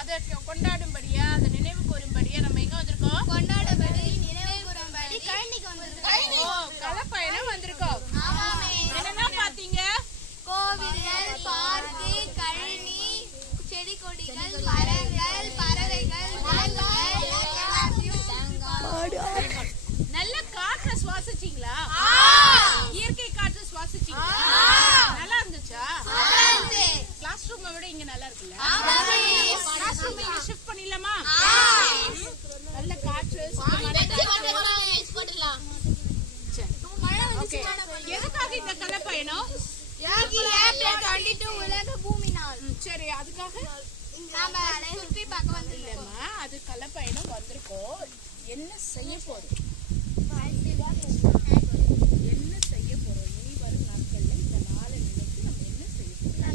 அதை கொண்டாடும்படியா அதை நினைவு கூறும்படியா நம்ம எங்க வந்திருக்கோம்? கொண்டாடும்படி நினைவு கூறும்படி கழனிக்கு வந்திருக்கோம். கலப்பயணம் வந்திருக்கோம். என்னன்னா பாத்தீங்க கோவில்கள் பார்க்கு கழனி செடி கொடிகள் மரங்கள் பறவைகள் நல்ல காற்றை சுவாசிச்சீங்களா? இயற்கை காற்று சுவாசிச்சீங்களா? நல்லா இருந்துச்சா? கிளாஸ் ரூமை விட இங்க நல்லா இருக்குல்ல? ஷிஃப்ட் பண்ணிடலாமா? நல்ல காற்று எதுக்காக இந்த கதை உலக பூமி நாள். சரி. அதுக்காக நாம சுற்றி பார்க்க வந்துருக்கோமா. அது கலை பயணம் என்ன செய்ய போறோம்? என்ன செய்ய போறோம்? இனி வரும் நாட்கள்ல இந்த நாளை நினைத்து நம்ம என்ன செய்ய போறோம்?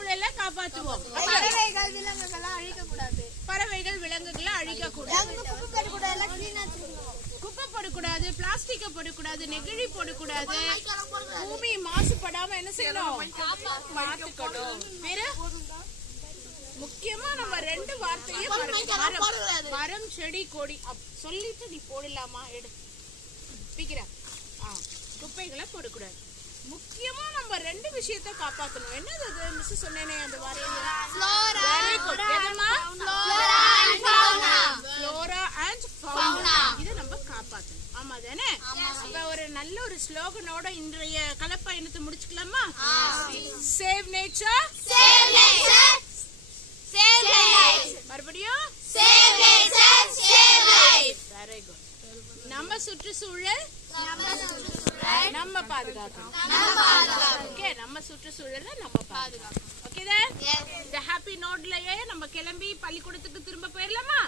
சுற்றுச்சூழலை காப்பாற்றுவோம். பறவைகள் விலங்குகளை அழிக்க கூடாது பறவைகள் விலங்குகளை அழிக்க கூடாது குப்பை போடக்கூடாது பிளாஸ்டிக்க போடக்கூடாது நெகிழி போடக்கூடாது. பூமி மாசுபடாம என்ன செய்யணும்? பார்த்துக்கணும் வேற? முக்கியமா நம்ம ரெண்டு வார்த்தையே மரம். செடி கொடி. சொல்லிட்டு நீ போடலாமா? எடு பிக்கிறேன். ஆ குப்பைகளை போடக்கூடாது. முக்கியமா ரெண்டு விஷயத்த காப்பாத்தணும். என்னது அது? மிஸ் சொன்னேனே அந்த வாரையில வெரி குட் எதுமா ஃப்ளோரா அண்ட் ஃபவுனா இதை நம்ம காப்பாத்தணும். ஆமா. தானே அப்ப ஒரு நல்ல ஒரு ஸ்லோகனோட இன்றைய கலப்பயணத்தை முடிச்சுக்கலாமா? சேவ் நேச்சர் மறுபடியும் வெரி குட் நம்ம சுற்றுச்சூழல்? நம்ம பாதுகாக்கணும். ஓகே நம்ம சுற்றுச்சூழலை நம்ம பாதுகாக்கணும். ஓகே இந்த ஹாப்பி நோட்லயே நம்ம கிளம்பி பள்ளிக்கூடத்துக்கு திரும்ப போயிடலாமா